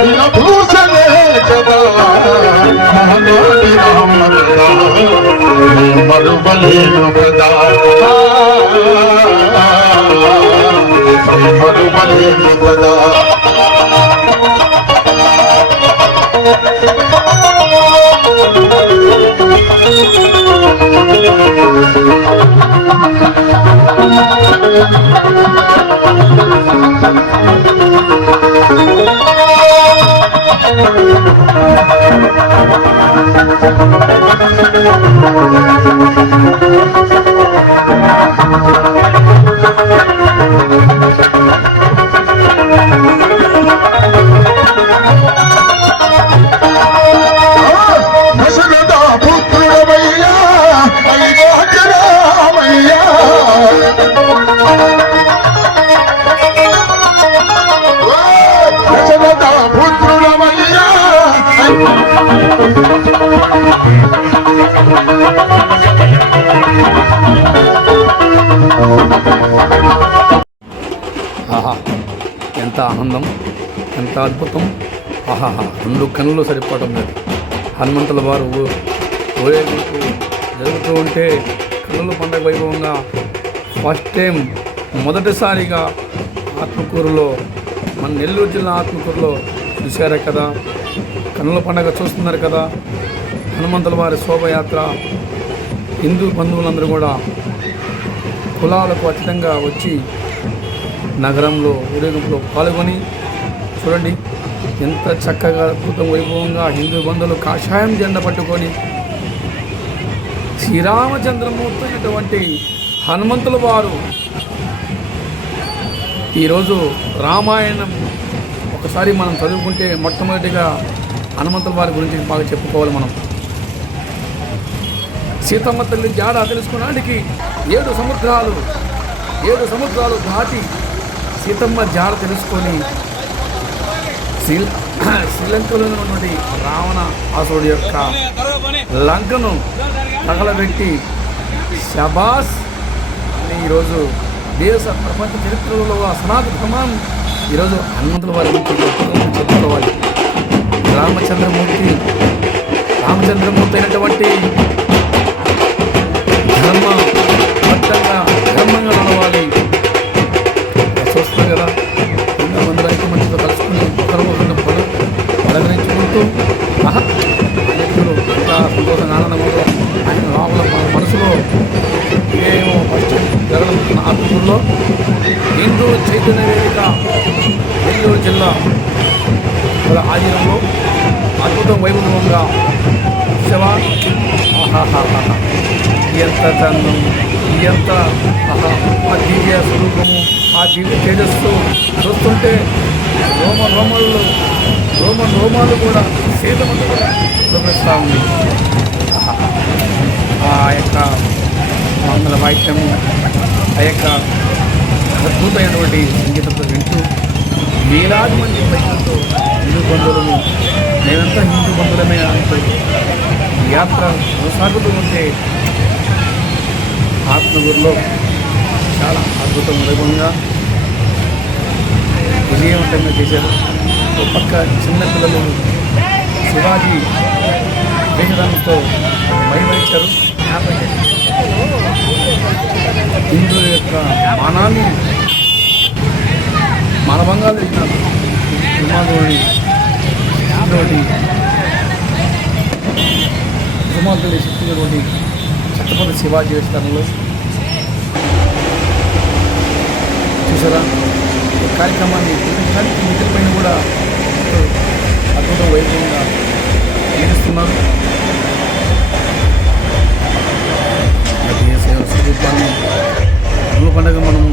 लभूषण the मधु बलिए न मदा मधु बलिए न కదా దశరథ ఆనందం. ఎంత అద్భుతం. ఆహాహా రెండు కన్నులు సరిపోవడం లేదు. హనుమంతుల వారు ఊ- జరుగుతూ ఉంటే కన్నుల పండగ వైభవంగా ఫస్ట్ టైం మొదటిసారిగా ఆత్మకూరులో మన నెల్లూరు జిల్లా ఆత్మకూరులో చూశారే కదా. కన్నుల పండగ చూస్తున్నారు కదా. హనుమంతుల వారి శోభయాత్ర హిందూ బంధువులందరూ కూడా కులాలకు అతీతంగా వచ్చి నగరంలో ఊరేగింపులో పాల్గొని చూడండి. ఎంత చక్కగా అద్భుతం వైభవంగా హిందూ బంధువులు కాషాయం జెండా పట్టుకొని శ్రీరామచంద్రమూర్తి అయినటువంటి హనుమంతుల వారు ఈరోజు రామాయణం ఒకసారి మనం చదువుకుంటే మొట్టమొదటిగా హనుమంతుల వారి గురించి బాగా చెప్పుకోవాలి మనం. సీతమ్మ తల్లి జాడ తెలుసుకోవడానికి ఏడు సముద్రాలు ఏడు సముద్రాలు దాటి సీతమ్మ జాడ తెలుసుకొని శ్రీ శ్రీలంకలో ఉన్నటువంటి రావణ ఆసురుడి యొక్క లంకను తగలబెట్టి శబాస్ అని ఈరోజు దేశ ప్రపంచ చరిత్రలో ఆ సనాతన ధర్మం ఈరోజు హనుమంతుల వారి చెప్పుకోవాలి. రామచంద్రమూర్తి రామచంద్రమూర్తి అయినటువంటి సంతోషం ఆనందం ఆనందంగా ఆయన లోపల మన మనసులో ఏమో ఫస్ట్ జరగనున్న ఆత్మలో హిందూ చైతన్య వేదిక నెల్లూరు జిల్లా ఆధీనంలో అద్భుతం వైభవంగా శివ. ఎంత చందం ఎంత ఆ దివ్య స్వరూపము ఆ దివ్య తేజస్సు చూస్తుంటే రోమ రోమల్లో రోమ రోమాలు కూడా సీతమంతా కూడా చూపిస్తూ ఉంది. ఆ యొక్క మంగళ వాయిద్యము ఆ యొక్క అద్భుతమైనటువంటి సంగీతంతో వింటూ వేలాది మంది ప్రజలతో హిందూ బంధువులను మేమంతా హిందూ బంధువులమే అంటూ యాత్ర కొనసాగుతూ ఉంటే ఆత్మగురులో చాలా అద్భుతం వైభవంగా విజయవంతంగా చేశారు. ఒక పక్క చిన్నపిల్లలు శివాజీ వేషధానంతో మైమరిచారు. హిందువుల యొక్క మానాన్ని మానవంగాలు ఇచ్చినారు సినిమాలోని శక్తితోటి సినిమాలోని శక్తితోటి ఛత్రపతి శివాజీ వేషధానంలో చూసారా? కార్యక్రమాన్ని చూపించడానికి మిగిలిపైన కూడా ఎంతో అద్భుత వైభవంగా జీవిస్తున్నారు అది స్వరూపాన్ని పండుగ మనము